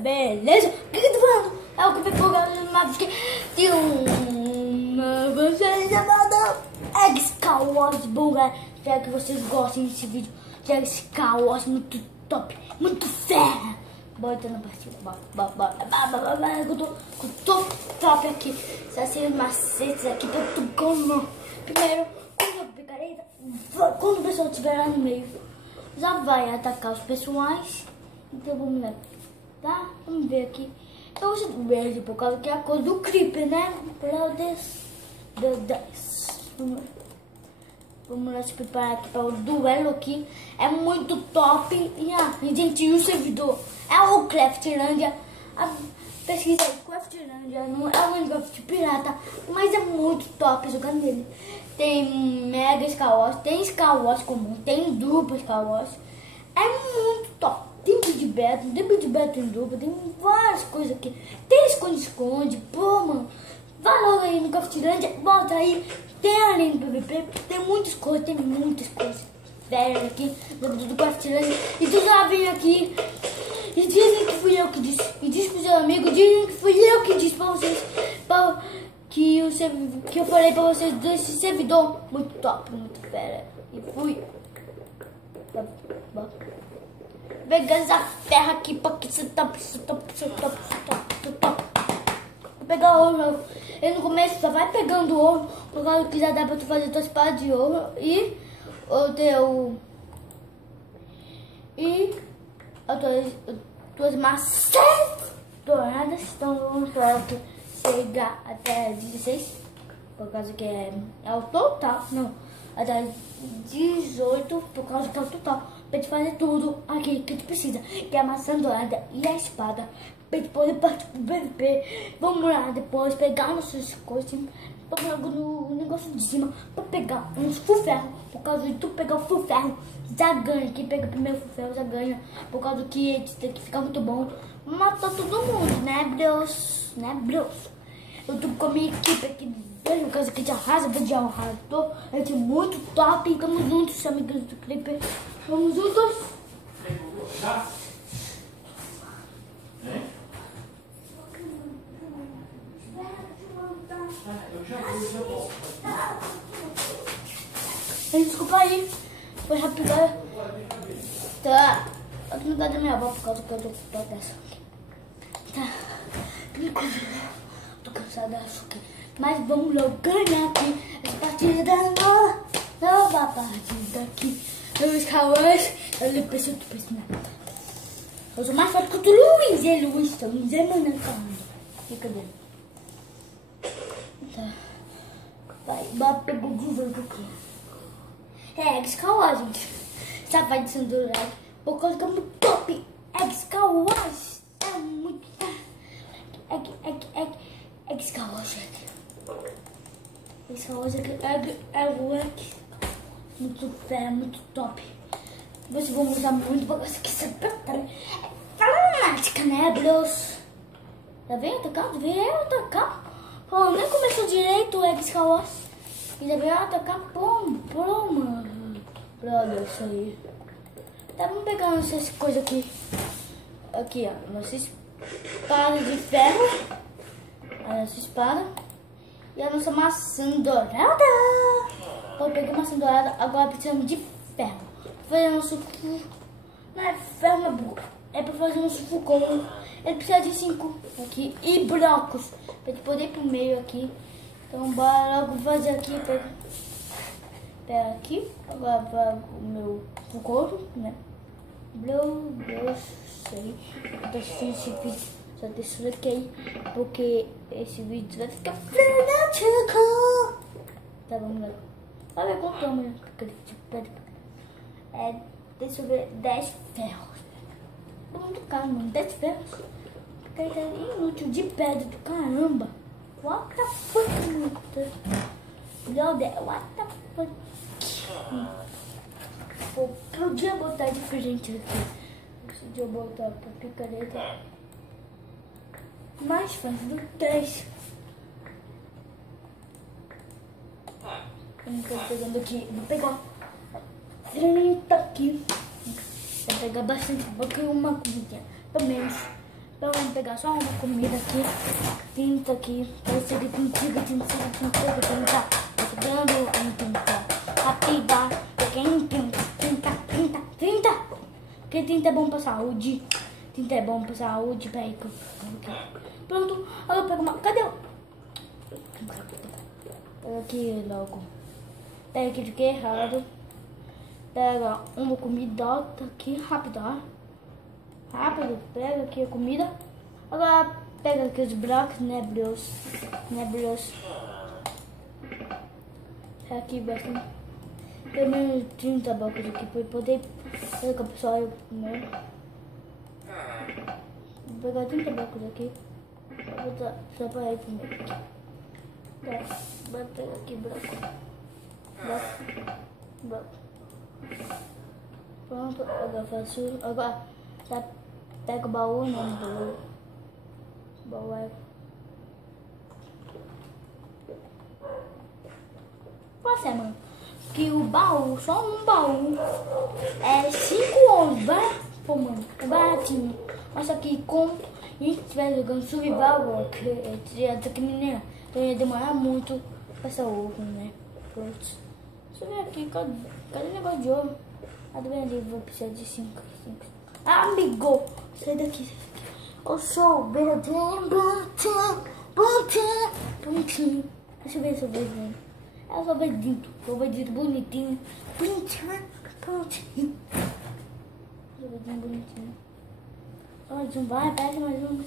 beleza? O que eu tô falando? É o que me empolgado no mapa que tem uma você chamada X-Car Wars. Bom, galera, espero que vocês gostem desse vídeo de X-Car Wars muito top, muito fera. Bora entrar na partida, bora. Eu tô top aqui. Essas macetes aqui pra tu ganhar. Primeiro, quando a picareta, quando o pessoal estiver lá no meio, já vai atacar os pessoais. Então vamos lá, tá? Vamos ver aqui. Eu uso verde por causa que é a cor do creeper, né? Vamos lá se preparar aqui para o duelo aqui. É muito top. E gente, o servidor é o Craftlandia. Pesquisa aí, Craftlandia. Não é o Minecraft pirata, mas é muito top jogando nele. Tem Mega Star Wars, tem Star Wars comum, tem duplo Star Wars. É muito top. Tem vídeo beta, tem duplo, tem várias coisas aqui. Tem esconde-esconde, pô, mano. Vai logo aí no Craftlandia, bota aí. Tem além do PVP, tem muitas coisas, velho aqui do Craftlandia. E tu já vem aqui e dizem que fui eu que disse. E diz pro seu amigo, dizem que fui eu que disse pra vocês. Que eu falei pra vocês desse servidor muito top, muito fera. E fui. Pegar essa ferra aqui pra que você top. Vou pegar ouro. E no começo só vai pegando ouro, por causa que já dá pra tu fazer tua espada de ouro e o teu. E as tuas maçãs douradas. Então vamos para chegar até 16, por causa que é o total. Não, até 18, por causa que é o total. Pra gente fazer tudo aqui que tu precisa, que é a maçã dourada e a espada. Pra gente poder partir pro PVP. Vamos lá depois pegar nossas coisas. Vamos logo no negócio de cima pra pegar uns full ferro. Por causa de tu pegar o full ferro, já ganha. Quem pega primeiro full ferro já ganha. Por causa que tem que ficar muito bom. Matar todo mundo, né, Deus? Eu tô com a minha equipe aqui. Por causa que de arrasa, de arrasador. A gente é muito top. Tamo juntos, amigos do Creeper. Vamos juntos. Desculpa aí, foi rápido. Tá, eu tenho que mudar da minha avó por causa que eu tô dessa. Tá, tô cansada dessa aqui. Mas vamos logo ganhar aqui essa partida nova partida aqui. Luiz Cauãs, eu pensei que tu pensa. Eu sou mais forte que o do Luiz, e Luiz, estamos emanando calma. Fica dentro. Tá. Vai, bora pegar de jogo aqui. É, X-Cauãs, gente. Safado de Sandorado. Por causa que é muito top. X-Cauãs é muito. X-Cauãs, gente. X-Cauãs é o X. Muito fera, muito top. Vocês vão usar muito pra você que sabe também. Falamática, né, bros? Tá vendo? Veio atacar. Pô, nem começou direito o X-Cauãs. E já veio atacar. Pô, mano. Brother, isso aí. Tá, vamos pegar essas coisas aqui. Aqui, ó. Nossa espada de ferro. A nossa espada. E a nossa maçã dourada. Vou pegar maçã dourada. Agora precisamos de ferro. Fazer nosso. Não é ferro, é burro. É pra fazer nosso fogão. Ele precisa de 5 aqui. E blocos. Pra gente poder ir pro meio aqui. Então bora logo fazer aqui. Pega aqui. Agora para o meu fogão, né? Sei. Eu tô assistindo esse vídeo. Só deixa eu aqui aí. Porque esse vídeo vai ficar frenético. Tá, vamos lá. Olha quanto tamanho. Deixa eu ver, 10 ferros. Muito caro, mano, 10 ferros. Porque é inútil de pedra do caramba. What the fuck? What the fuck? Podia botar diferente aqui. Podia botar pra picareta. Mais fácil do 10. Eu não tô pegando aqui. Vou pegar 30 aqui. Vou pegar bastante. Vou criar uma comidinha. Então vamos pegar só uma comida aqui. Tinta aqui. Parece que tinta. Tô pegando tinta. Rápida. Peguei tinta. Porque tinta é bom pra saúde. Tinta é bom pra saúde. Peraí que eu pronto. Agora eu pego uma. Cadê o. Pega aqui logo. Pega aqui de que errado. Pega uma comida aqui, rápido, ó. Rápido, pega aqui a comida. Agora pega aqui os blocos nebulosos. Aqui bastante. Também 30 blocos aqui para poder pegar o pessoal comer. Vou pegar 30 blocos aqui. Vou botar só para ir comer aqui. Vou pegar aqui bloco. Pronto, agora faço. Agora já pega o baú, não. O baú é. Nossa, mano. Que o baú, só um baú, é 5 ovos, vai? Pô, mano, é baratinho. Mas aqui com. A gente estiver jogando survival, que é aqui mineira, então ia demorar muito pra essa ovo, né? Pronto. Deixa eu ver aqui, cadê o negócio de ovo? Cadê ali? Vou precisar de 5. Ah, amigo! Sai daqui. Eu sou bonitinho. Deixa eu ver se eu vejo ele. É o sorvetinho bonitinho. Sorvetinho bonitinho. Olha, vai, pega mais um.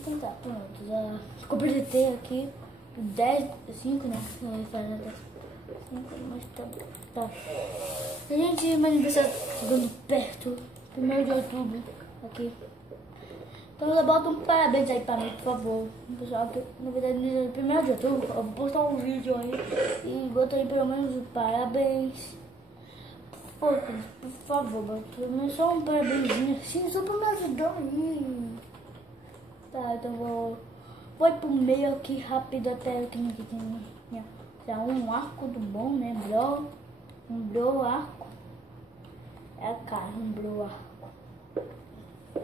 Então tá, pronto. Já completei aqui 10, 5, né? Não faz nada. 5, mas tá. A gente vai aniversário chegando perto. 1º de outubro. Aqui. Então eu boto um parabéns aí pra mim, por favor. Pessoal, que na verdade no 1º de outubro eu vou postar um vídeo aí e bota aí pelo menos um parabéns. Pô, por favor, bota pelo menos só um parabenzinho assim, só pra me ajudar aí. Tá, então vou ir pro meio aqui rápido até o que tem. Já um arco do bom, né? Um bro arco. É a cara, um bro arco.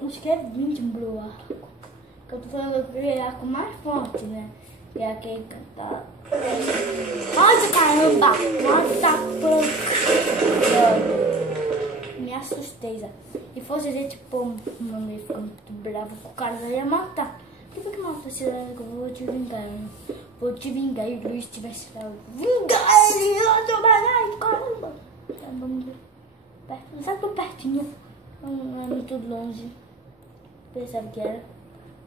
Acho que é 20 um bro arco. Que eu tô falando aquele arco mais forte, né? Que é aquele que tá. Nossa, caramba! Nossa, me assustei, já. Se fosse a gente, pô, mano, ia ficar muito bravo com o cara, já ia matar. Por que mata esse cara que eu vou te vingar? Vou te vingar e o Luiz tivesse lá. Vingar ele! Ai, caramba! Tá bom, perto. Sabe que pertinho? Não é muito longe. Pensava que era.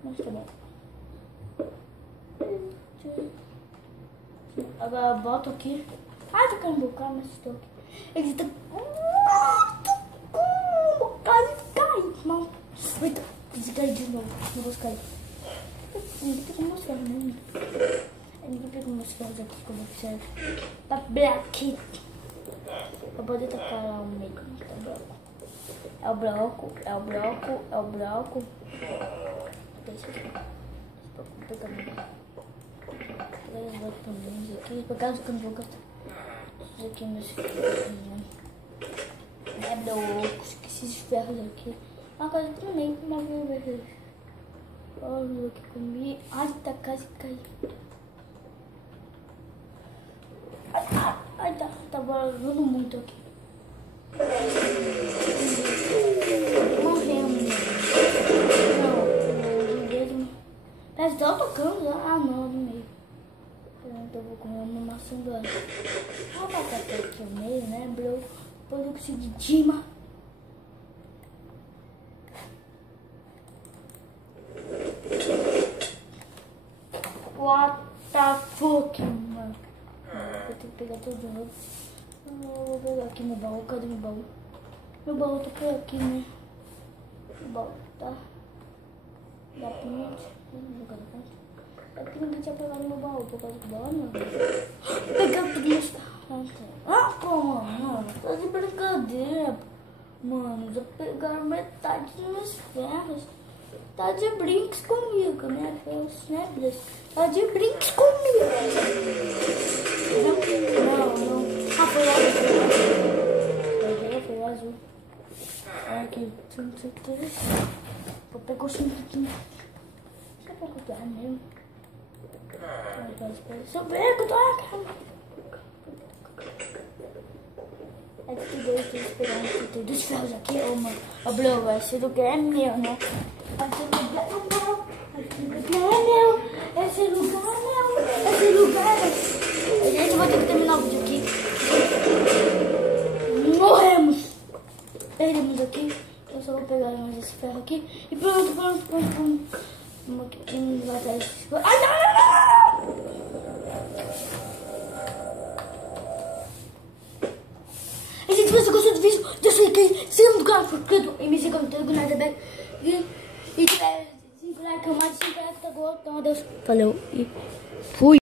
Mas tá bom. Agora eu boto aqui. Ai, tá caindo o carro, mas estou aqui. Ele tá. Quase cai. Não. Eita, cair de novo. Não vou cair. Ninguém tem como mostrar, né? Ninguém tem como mostrar aqui como é que serve. Tá black. Pra poder tacar lá o meio. Tá branco. É o bloco. Deixa eu pegar os blocos aqui. Por causa que eu não vou gastar. Isso aqui, meus filhos. É bloco. Esqueci esses ferros aqui. Uma coisa também. Uma vez. Olha o que comi. Ai, tá quase caindo. Ai, tá barulhando muito aqui. Morremos. Não, o dedo. Parece que tá tocando lá. Ah, não, no meio. Pronto, eu vou comer uma maçã do ano. A batata aqui no meio, né, bro? Depois eu preciso de Dima. What the fuck, mano? Vou ter que pegar tudo de novo. Vou pegar aqui meu baú. Cadê meu baú? Meu baú tá por aqui, né? Meu baú tá. Da ponte. É que ninguém tinha pegado meu baú por causa do baú, não. Pegar tudo isso. Ah, pô, mano. Tá de brincadeira. Mano, já pegaram metade dos meus ferros. Tá de brinks comigo, né? Tá de brinks comigo. Não. Ah, foi o azul. Foi o azul. aqui. Vou pegar o cinto aqui. Deixa eu pegar mesmo. Deixa eu ver que eu tô aqui. É que dois, tem que esperar um tem dos ferros aqui, ô mano. Ô Blue, esse lugar é meu, né? Esse lugar é meu. Esse lugar é meu. Esse lugar é meu. Esse lugar é... Gente, vou ter que terminar o vídeo aqui. Morremos. Perdemos aqui. Eu só vou pegar mais esse ferro aqui. E pronto. Vamos aqui nos atrás. Ai, não! E gente, se você gostou do vídeo, deixa o like, se inscreva no canal, e me siga no Telegram, e tiver 5 likes ou mais de 5 likes, tá bom? Então, adeus. Valeu. E...